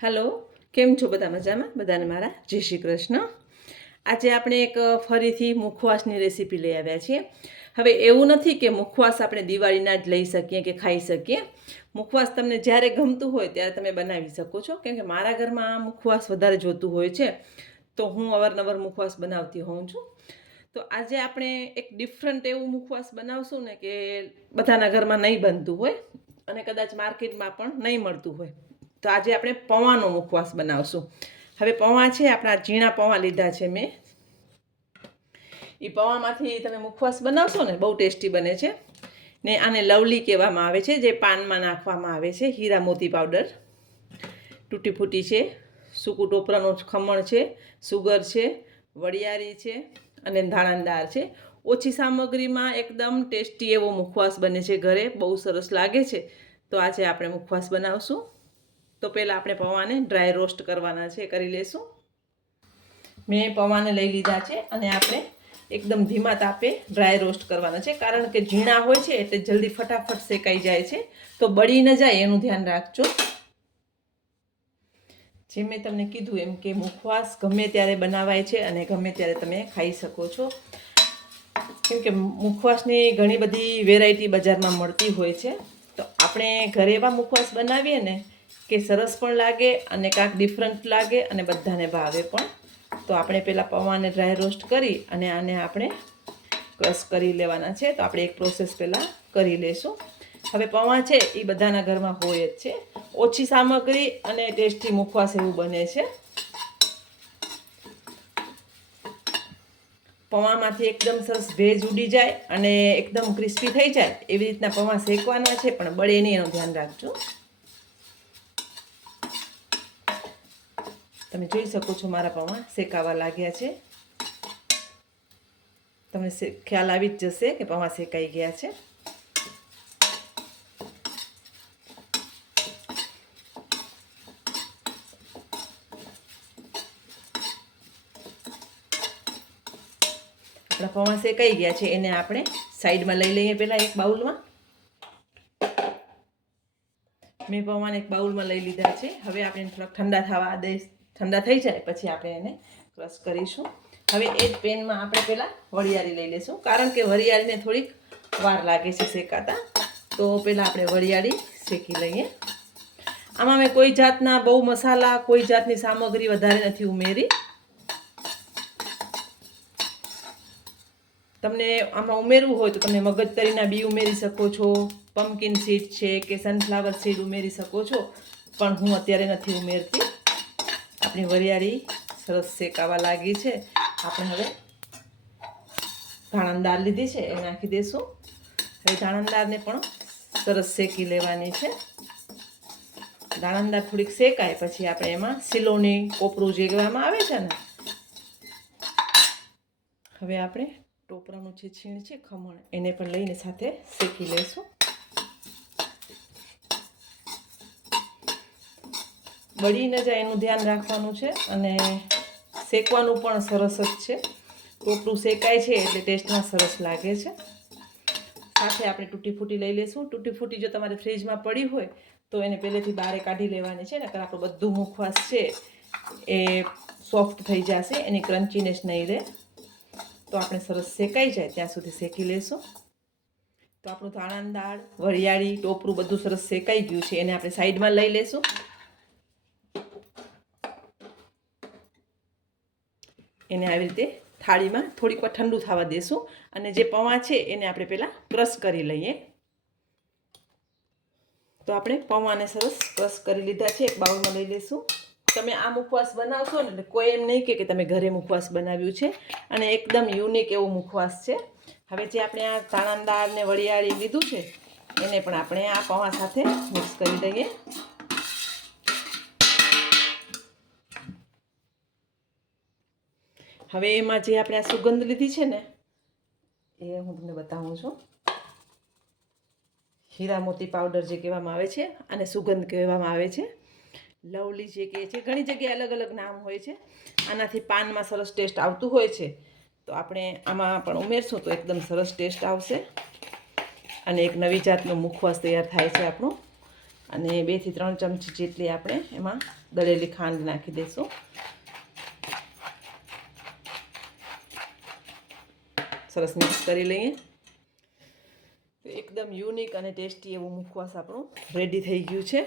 Hello केम छो बधा मजामां? बधाने मारा जय श्री कृष्ण। આજે આપણે એક ફરીથી મુખવાસની રેસીપી લઈ આવ્યા છીએ। હવે એવું નથી કે મુખવાસ આપણે દિવાળીના જ લઈ શકીએ કે ખાઈ શકીએ। મુખવાસ તમને જ્યારે ગમતું હોય ત્યારે તમે બનાવી શકો છો, કેમ કે મારા ઘરમાં આ મુખવાસ વધારે જોતું હોય છે, તો હું અવારનવાર મુખવાસ બનાવતી હોઉં છું। તો આજે આપણે એક ડિફરન્ટ એવું મુખવાસ બનાવશું ને કે બધાના ઘરમાં નહીં બનતું હોય અને કદાચ માર્કેટમાં પણ નહીં મળતું હોય। તો આજે આપણે પૌવાનો મુખવાસ બનાવશું। હવે પૌવા છે, આપણા ઝીણા પૌવા લીધા છે મેં। એ પૌવામાંથી તમે મુખવાસ બનાવશો ને બહુ ટેસ્ટી બને છે ને। આને લવલી કહેવામાં આવે છે, જે પાનમાં નાખવામાં આવે છે। હીરા મોતી પાવડર, તૂટી ફૂટી છે, સૂકું ટોપરાનું ખમણ છે, સુગર છે, વરિયાળી છે અને ધાણાદાળ છે। ઓછી સામગ્રીમાં એકદમ ટેસ્ટી એવો મુખવાસ બને છે ઘરે, બહુ સરસ લાગે છે। તો આજે આપણે મુખવાસ બનાવશું। તો પહેલાં આપણે પૌવાને ડ્રાય રોસ્ટ કરવાના છે, કરી લેશું। મેં પૌવાને લઈ લીધા છે અને આપણે એકદમ ધીમા તાપે ડ્રાય રોસ્ટ કરવાના છે, કારણ કે ઝીણા હોય છે એટલે જલ્દી ફટાફટ શેકાઈ જાય છે, તો બળી ન જાય એનું ધ્યાન રાખજો। જે મેં તમને કીધું એમ કે મુખવાસ ગમે ત્યારે બનાવાય છે અને ગમે ત્યારે તમે ખાઈ શકો છો, કેમ કે મુખવાસની ઘણી બધી વેરાયટી બજારમાં મળતી હોય છે। તો આપણે ઘરે એવા મુખવાસ બનાવીએ ને કે સરસ પણ લાગે અને કાંઈક ડિફરન્ટ લાગે અને બધાને ભાવે પણ। તો આપણે પહેલાં પૌવાને ડ્રાય રોસ્ટ કરી અને આને આપણે ક્રશ કરી લેવાના છે। તો આપણે એક પ્રોસેસ પહેલાં કરી લઈશું। હવે પૌવા છે એ બધાના ઘરમાં હોય જ છે, ઓછી સામગ્રી અને ટેસ્ટી મુખવાસ એવું બને છે। પૌવામાંથી એકદમ સરસ ભેજ ઉડી જાય અને એકદમ ક્રિસ્પી થઈ જાય એવી રીતના પૌવા શેકવાના છે, પણ બળે નહીં એનું ધ્યાન રાખજો। તમે જોઈ શકો છો મારા પૌવા શેકાવા લાગ્યા છે, તમને ખ્યાલ આવી જ જશે કે પૌવા શેકાઈ ગયા છે। આપણા પૌવા શેકાઈ ગયા છે, એને આપણે સાઈડમાં લઈ લઈએ। પહેલાં એક બાઉલમાં મેં પૌવાને એક બાઉલમાં લઈ લીધા છે। હવે આપણે થોડાક ઠંડા થવા દઈશ, ઠંડા થઈ જાય પછી આપણે એને ક્રશ કરીશું। હવે એ જ પેનમાં આપણે પહેલાં વરિયાળી લઈ લઈશું, કારણ કે વરિયાળીને થોડીક વાર લાગે છે શેકાતા, તો પહેલાં આપણે વરિયાળી શેકી લઈએ। આમાં મેં કોઈ જાતના બહુ મસાલા, કોઈ જાતની સામગ્રી વધારે નથી ઉમેરી। તમને આમાં ઉમેરવું હોય તો તમે મગજતરીના બી ઉમેરી શકો છો, પમ્પકિન સીડ છે કે સનફ્લાવર સીડ ઉમેરી શકો છો, પણ હું અત્યારે નથી ઉમેરતી। આપણી વરિયાળી સરસ શેકાવા લાગી છે। આપણે હવે ધાણાદાળ લીધી છે એ નાખી દઈશું। હવે ધાણાદાળને પણ સરસ શેકી લેવાની છે। ધાણાદાળ થોડીક શેકાય પછી આપણે એમાં સિલોની કોપરું જે કહેવામાં આવે છે ને, હવે આપણે ટોપરાનું જે છીણ છે ખમણ, એને પણ લઈને સાથે શેકી લઈશું। બળી ન જાય એનું ધ્યાન રાખવાનું છે અને શેકવાનું પણ સરસ જ છે। ટોપરું શેકાય છે એટલે ટેસ્ટમાં સરસ લાગે છે। સાથે આપણે તૂટી ફૂટી લઈ લઈશું। તૂટી ફૂટી જો તમારે ફ્રીજમાં પડી હોય તો એને પહેલેથી બહાર કાઢી લેવાની છે, નકર આપણું બધું મુખવાસ છે એ સોફ્ટ થઈ જશે, એની ક્રન્ચીનેસ નહીં રહે। તો આપણે સરસ શેકાઈ જાય ત્યાં સુધી શેકી લઈશું। તો આપણું ધાણાદાળ, વરિયાળી, ટોપરું બધું સરસ શેકાઈ ગયું છે, એને આપણે સાઈડમાં લઈ લઈશું। એને આવી રીતે થાળીમાં થોડીક વાર ઠંડુ થવા દેશું અને જે પૌવા છે એને આપણે પહેલાં ક્રશ કરી લઈએ। તો આપણે પૌવાને સરસ ક્રશ કરી લીધા છે, એક બાઉલમાં લઈ લઈશું। તમે આ મુખવાસ બનાવશો ને એટલે કોઈ એમ નહીં કે તમે ઘરે મુખવાસ બનાવ્યું છે, અને એકદમ યુનિક એવું મુખવાસ છે। હવે જે આપણે આ ધાણાદાળ ને વરિયાળી લીધું છે એને પણ આપણે આ પૌવા સાથે મિક્સ કરી દઈએ। હવે એમાં જે આપણે આ સુગંધ લીધી છે ને એ હું તમને બતાવું છું। હીરા મોતી પાવડર જે કહેવામાં આવે છે અને સુગંધ કહેવામાં આવે છે, લવલી જે કહે છે, ઘણી જગ્યાએ અલગ અલગ નામ હોય છે। આનાથી પાનમાં સરસ ટેસ્ટ આવતું હોય છે, તો આપણે આમાં પણ ઉમેરશું તો એકદમ સરસ ટેસ્ટ આવશે અને એક નવી જાતનો મુખવાસ તૈયાર થાય છે આપણું। અને 2 થી 3 ચમચી જેટલી આપણે એમાં દળેલી ખાંડ નાખી દઈશું. સરસ મિક્સ કરી લઈએ. એકદમ યુનિક અને ટેસ્ટી એવું મુખવાસ આપણું રેડી થઈ ગયું છે.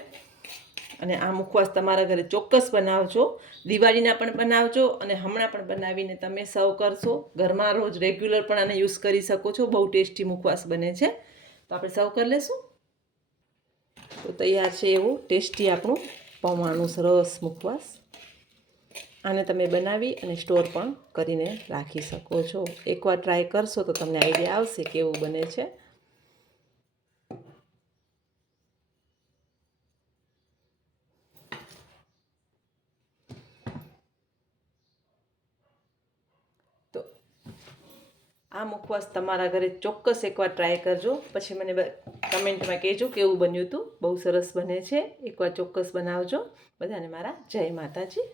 અને આ મુખવાસ તમારા ઘરે ચોક્કસ બનાવજો. દિવાળીના પણ બનાવજો અને હમણાં પણ બનાવીને તમે સર્વ કરશો. ઘરમાં રોજ રેગ્યુલર પણ આને યુઝ કરી શકો છો. બહુ ટેસ્ટી મુખવાસ બને છે. તો આપણે સર્વ કરી લઈશું. તો તૈયાર છે એવું ટેસ્ટી આપણું પૌંઆનું સરસ મુખવાસ. આને તમે બનાવી અને સ્ટોર પણ કરીને રાખી શકો છો. એકવાર ટ્રાય કરશો તો તમને આઈડિયા આવશે કેવું બને છે. તો આ મુખવાસ તમારા ઘરે ચોક્કસ એકવાર ટ્રાય કરજો. પછી મને કમેન્ટમાં કહેજો કેવું બન્યું હતું. બહુ સરસ બને છે. એકવાર ચોક્કસ બનાવજો. બધાને મારા જય માતાજી.